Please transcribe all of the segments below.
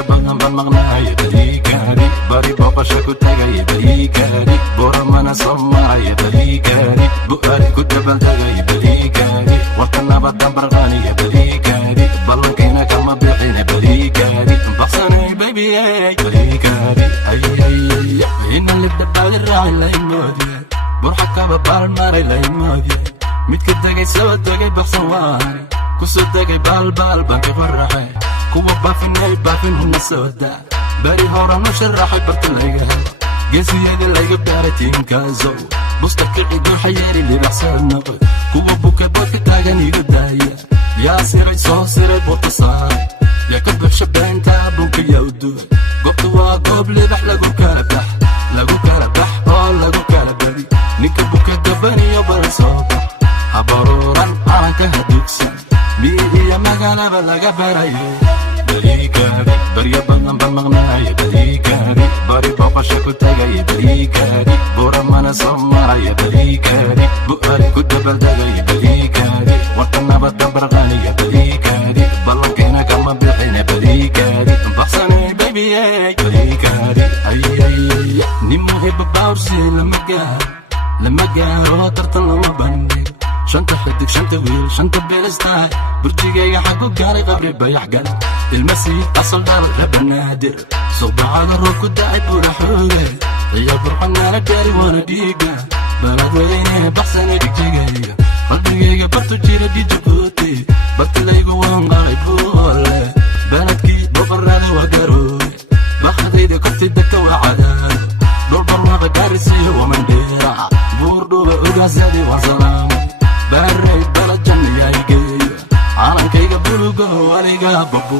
barya badan baan maqnaaya bariikaani bari booqasho ku tagaya bariikaani boramana soo maraya bariikaani bu'aari ku dabaldegaya bariikaani warka nabadan barqaaniya bariikaani ballankiina kama bixina bariikaani baxsanay baby bariikaani ina libdhabaadi raaci laymoodiye burxa kaba baalmaray laymoodiye midka degay soo degay baxsan waani kusoo degay baalbaal banki faraxay kuwa baafinay baafin huna soo daa bari hora no sharaxay barta layga hel geesiyada layga baaray tiinkaasow busta kicido xayeeri libaxsan noqoy kuwa buka boodka taagan iga daaya yaa siray soo siray boorta saaray yaa ka buxsha beenta bunka yaa u duway goobta waa goob libax lagu kala bax oo lagu kala bari ninka buka gabaniyo baran soo bax habaruuran calanka hadugsan miidiya magaalaba laga barayo bariikaani barya badan baan maqnaaya bariikaani bari booqasho ku tagaya bariikaani buramana soo maraya bariikaani bu'aari ku dabaldegaya bariikaani warka nabada barqaaniya bariikaani ballankiina kama bixina bariikaani baxsanay baby bariikaani nin muhiba baawrsi lama gaaro tartan lama bandhigo shanta xidig shanta wiil shanta beelistaay burjigayga xagu gaaray qabri bayax gal ilmasiid asal dhal rabanaadir suqbacada roob ku dacay buura xooge ciyaal burxanaana gaari waana dhiiga baladweyne baxsana jigjigayga qalbigayga bartu jira dhijabuuti bartilaygu waan qalay buule baladkii boqorada waa garooye bakadayda korti degta waa cadaado dhulbarwaqa gaarisiyo wamandheera buurdhuba ogaasadi waa salaamo baray balajan yaygeeyo calankayga buluga waliga babu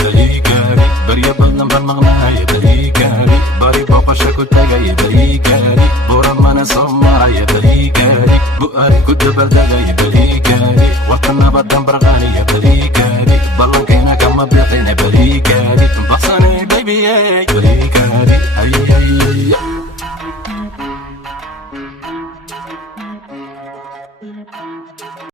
bariikaani barya badan baan maqnaaya bariikaani bari booqasho ku tagaya bariikaani buramana soo maraya bariikaani bu'aari ku dabaldegaya bariikaani warka nabadan barqaaniya bariikaani ballankiina kama bixina bariikaani baxsanay baby bariikaani